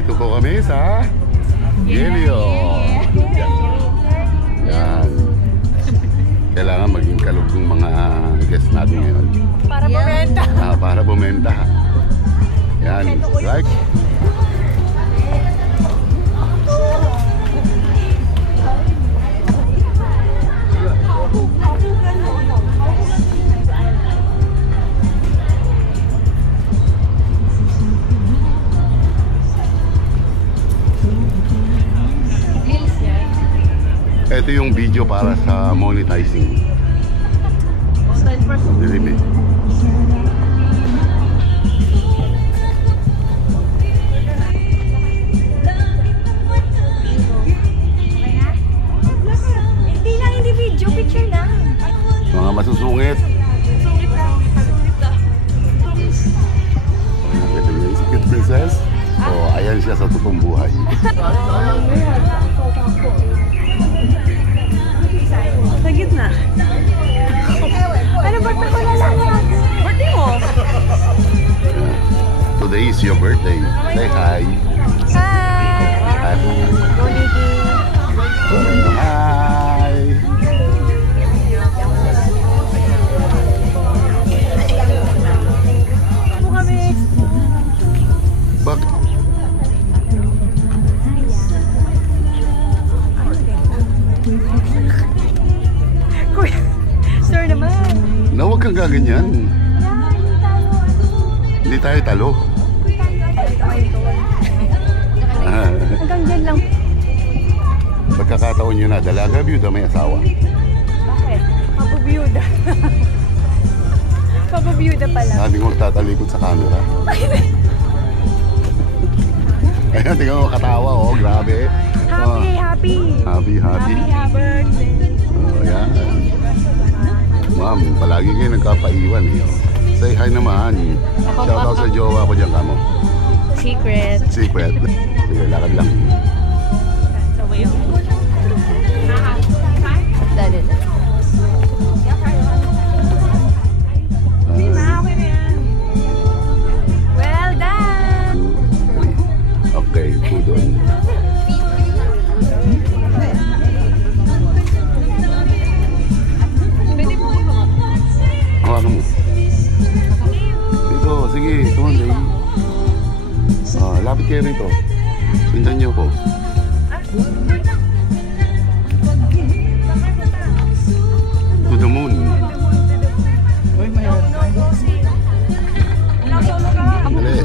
Nandito po kami sa Gelio. Yan. Kailangan maging kalog ng mga guests natin ngayon. Para bumenta. Para bumenta. Yan. Right? Ito yung video para sa monetizing. Dilim eh. Hindi lang, hindi video, picture lang. Mga masusungit. Sungit lang. Ito yung Secret Princess. So, ayan siya sa totoong buhay. Sa gitna. Ano ba ko na lang yan? Birthday mo? Today is your birthday. Say hi. Hi! Goligi. Hi! Ano kami? Bak Kuya, sir naman. na huwag kang gaganyan. Hindi tayo talo. Hanggang dyan lang. Pagkakataon nyo na, dalaga, byuda, may asawa. Bakit? Pabubiyuda. Pabubiyuda pala. Sabi ko magtatalikod sa camera. Ayan, tingnan mo katawa, oh, grabe. Happy, happy. Happy, happy. Happy birthday. Oh, yan. Ma'am, palagi kayo nagkapaiwan eh. Say hi naman. Shoutout sa jowa ko dyan, kamo. Secret. Secret. Sige, lakad lang. So, yung... Dali. Well done! Okay, pudon. Hawakan mo. Dito, sige, come on, baby. Lapit kayo rito. Sundan niyo ko. To the moon. Dali.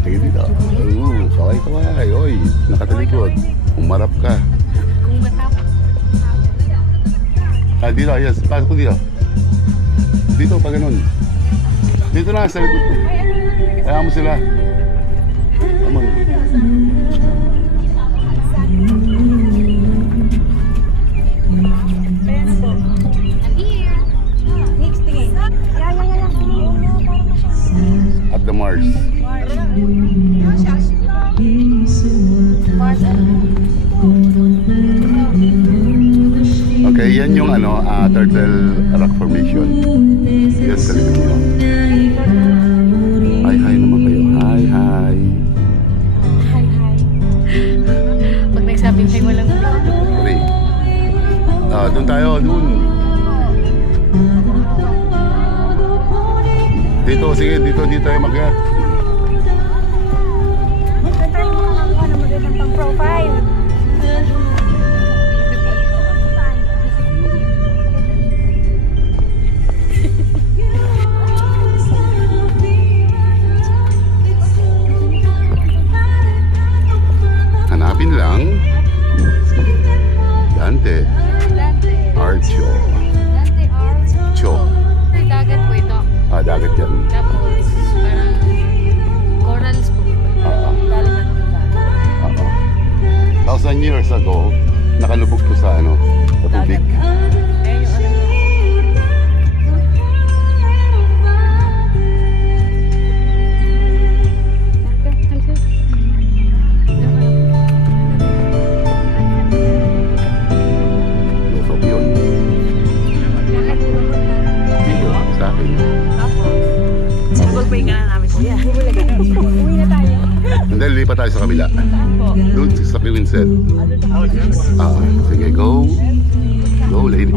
Tingin dito. Kaway-kaway. Oy, nakatalikod. Umarap ka. Dito, yes. Pasok ko dito. Dito, pa ganun. Dito na, sa likod ko. Kaya mo sila. Come on. Next tingin. At the Mars. Okay, yan yung ano, Turtle Rock Formation. Yan sa likod nyo. Hi, hi naman kayo. Hi, hi. Hi, hi. Pag nagsabing hi mo lang. Okay. Doon tayo, doon. Dito, sige, dito tayo mag-get. Ano mo din ang pang-profile? Hanapin lang Dante Archo. Cho. Dagat po ito. Dagat yan. Tapos parang corals po. Oo. 1,000 years ago, nakalubog to sa ano, sa tubig. Ayun yung ano nyo. Lusok yun. Dito, sa akin. Tapos kuya. Uwi na tayo. And then, lipat tayo sa kabila. Doon, sa Quinset. Sige, go. Go, lady.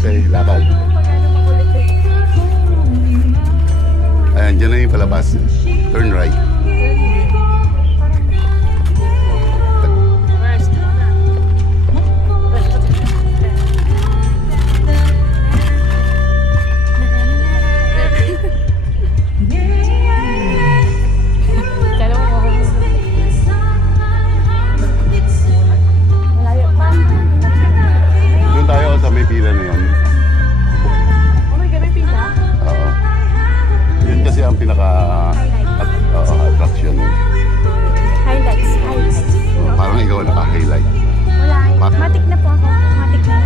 Okay, lakad. Ayan, dyan na yung palabas. Turn right. Doon tayo sa may pila na yun. Oh my God, may pila? Oo. Yun kasi ang pinaka attraction. Highlights. Parang ikaw naka-highlight. Wala. Matik na po ako. Matik na.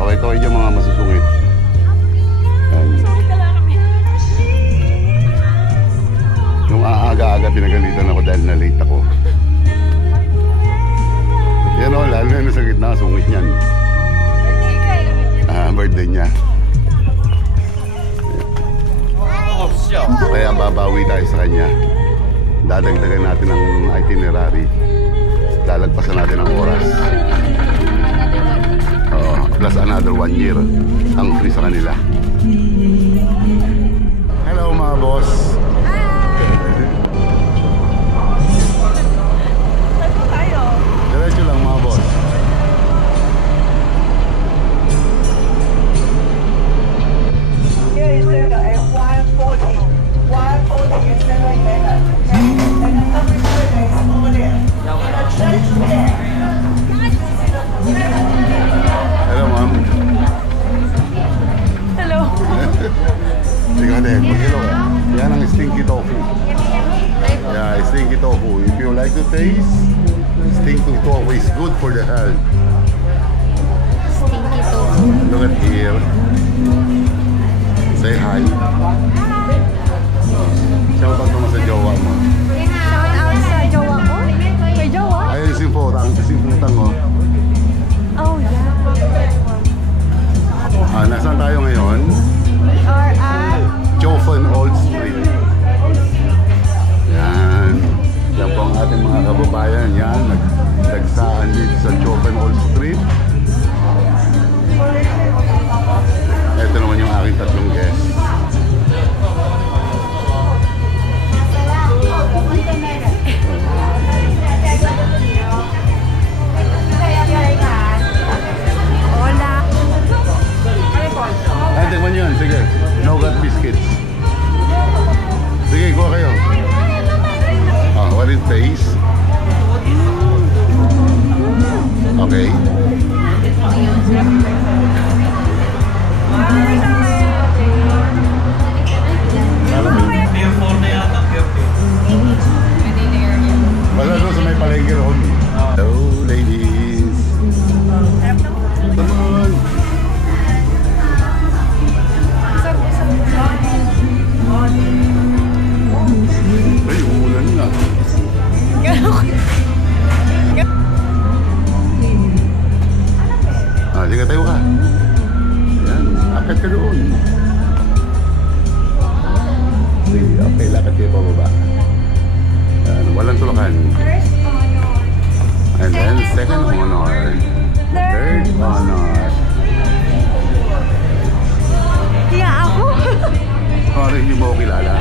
Kaway-kaway dyan mga masusungit. Ayan. Nung aaga-aga pinagalitan ako dahil na-late ako. Yan o, lalo na sa gitna, sungit niyan. Birthday niya. Kaya babawi tayo sa kanya. Dadagdagan natin ang itinerary. Lalagpasan natin ang oras. Plus another 1 year ang free sa kanila. Hello mga boss. Diretso lang mga boss. Here is the 140. 140 is 7-Eleven. And the service center is over there. And the church there. Hello ma'am. Hello. Ikaw din, mag-hello ka. Yan ang stinky tofu. Yeah, stinky tofu. If you like to taste, stinky tofu is good for the health. Stinky tofu. Look at here. Say hi. Shout out naman sa jowa mo. Shout out sa jowa ko. Kay jowa? Ayun si Putang oh. Oh, yeah. Nasaan tayo ngayon? Or at Chofen Old Street. Yan. Yan po ang ating mga kababayan. Yan. Nagdagsaan dito sa Chofen Old Street. Ito naman yung aking tatlong guests. Hola. Ay, tingnan nyo yan. Sige. Nougat biscuits. Sige, kuha kayo. What it tastes? Okay. Wala doon sa may palengke roon. Hello, ladies. Come on. Ay, umulan na. Sige, tayo ka. Yan, akit ka doon. Sige, okay, lakad kayo pababa. Yan, walang tulakan. And then, second honor. Third honor. Kaya ako? Kunwari, hindi mo ako kilala.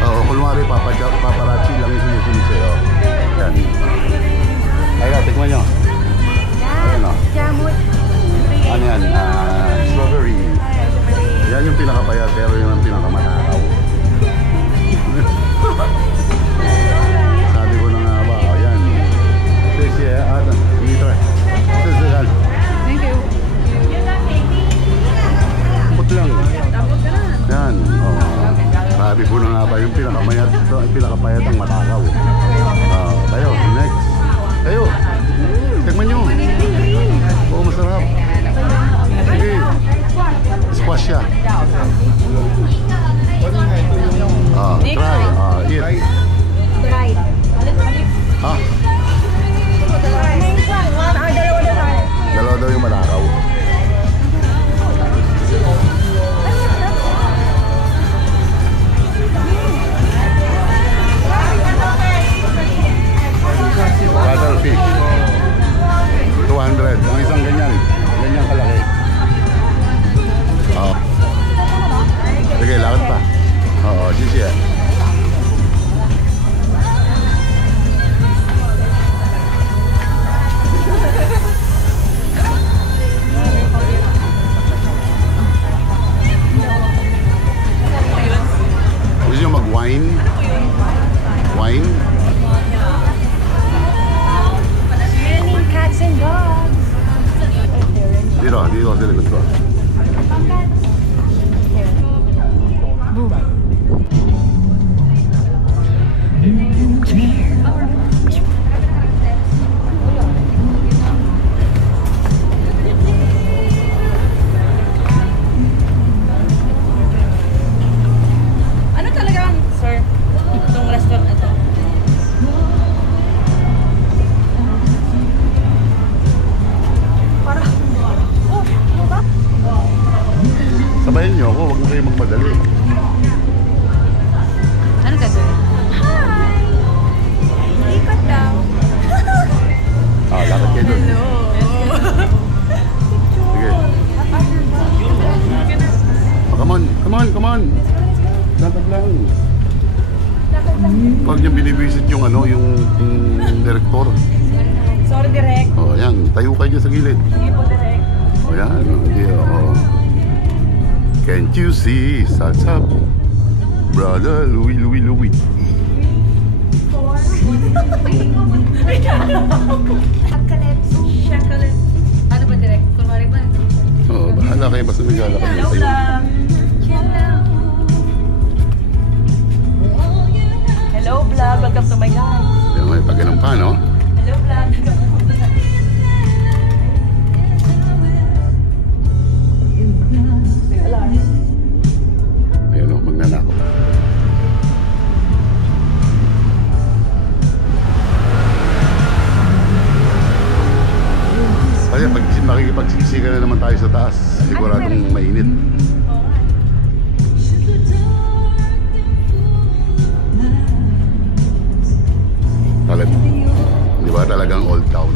Oo, kunwari, paparazzi lang yung sinusunod sa'yo. Yan. Ayun, tikman nyo. Ayan o. Jamut. Ano yan? Strawberry. Yan yung pinakapayat, pero yun ang pinakamatakaw. pinakapayat ang matakaw. Kayo, next. Kayo, tikman nyo. Oo, masarap. Sige. Squash siya. Try. Eat. Ha? Dalawa daw yung matakaw. Cuttlefish 200 ang isang ganyan kalaki. Sige, lakad pa. Sisi. Gusto nyo mag-wine? Wine? Cats and dogs. Dito sa likod ko. Boom. Ano talaga, sir? Itong restaurant na to? Sabayin nyo ako, huwag mo kayo magmadali. Ano ka doon? Hi! Ikot daw. Lakad kayo doon. Sige. Come on. Lakad lang. Huwag niyo binibisit yung director. Sorry, direct. Yan. Tayo kayo dyan sa gilid. Sige po, direct. Yan. Can't you see? What's up? Brother Louie. Chocolate. Ano ba direct? Kunwari ba? Bahala kayo. Basta nagala kayo Hello, tayo. vlog. Hello, vlog. Welcome to my guys. Yan, may pagganong pa, no? Hello, vlog. Ayun, magnanakaw. Kasi pag makikipagsisikan na naman tayo sa taas, siguradong mainit. Di ba talagang old town?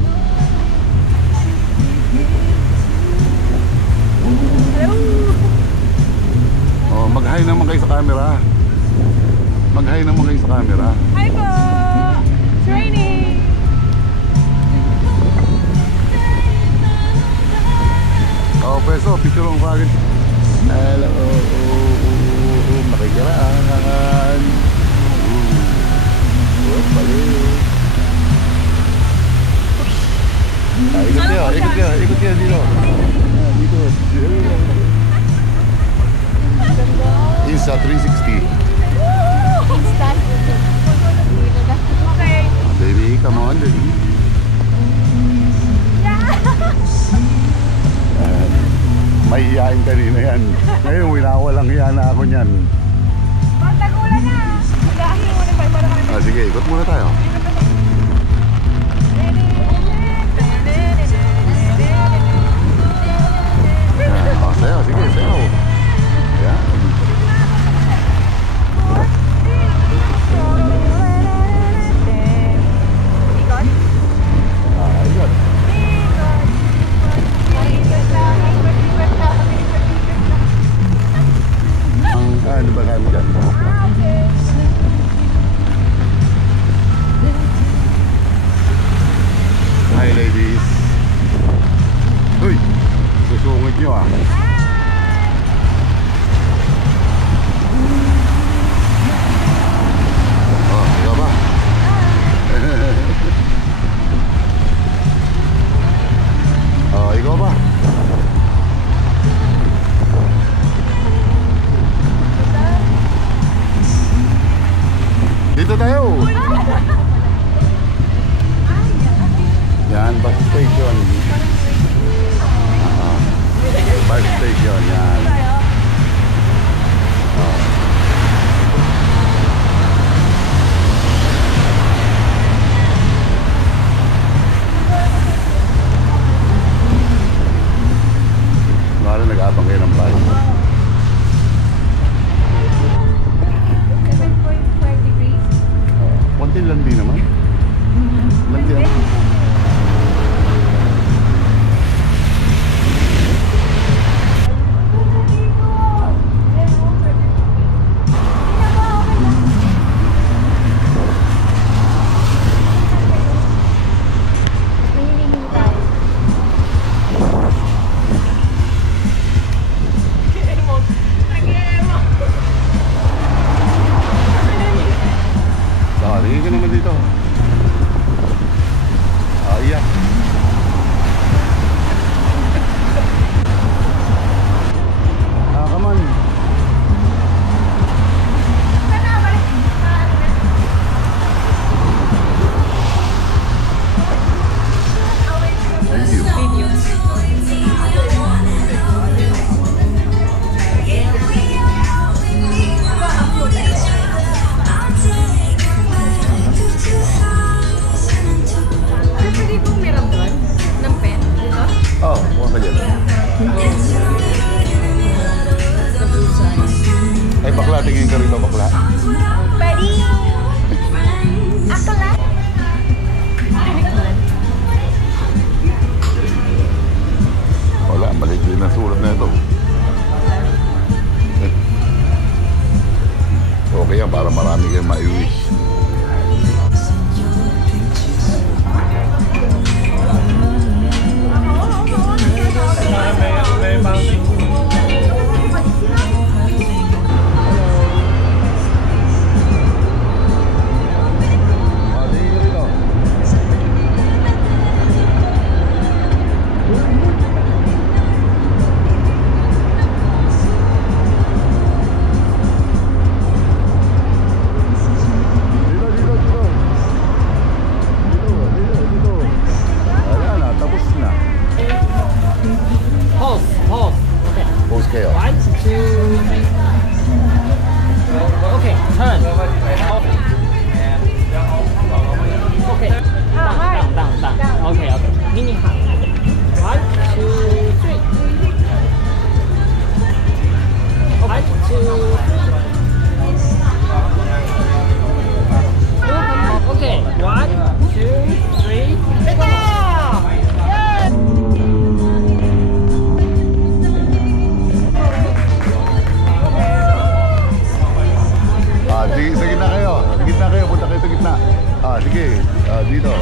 Mag-hi naman kayo sa camera. Mag-hi naman kayo sa camera. Hi po! It's raining! Peso, picture mo kagad. Hello, nakikiraan. Balik. Ikot niya dito. Insta 360. Okay. Baby, come on, baby. Mahihiyain kanina yan. Ngayon, winawalang hiya na ako niyan. Pag tagulan na. Magahin mo na pa. Para kami. Sige, ikot muna tayo. Sayaw, sige, sayaw. Ayan. Ikot. Ano ba kaya mo dyan? Dito tayo. Yan, bus station. Bus station, yan. Ngayon nag-aabang kayo ng bus. 7.5 degrees. Konti lang din naman. Lang din. Mahihingi tayo. Saka, tingin ka naman dito. Iyak. Come on. Thank you. Pwede kong meron doon? Ng pen? Dito? Oh, buka ka dyan. Ay, bakla, tingin ka rito, bakla. Pwede! Ako lang! Wala, balik din ang sulat na ito. Okay yan, para marami kayong ma-wish. Post kayo. 1, 2, 3. Okay, turn. Okay. Down. Okay. Mini hop. 1, 2, 3. 1, 2, 3. Okay. 1, 2, 3. Let's go! Sa gitna kayo. Sa gitna kayo. Punta kayo sa gitna. Sige. Dito.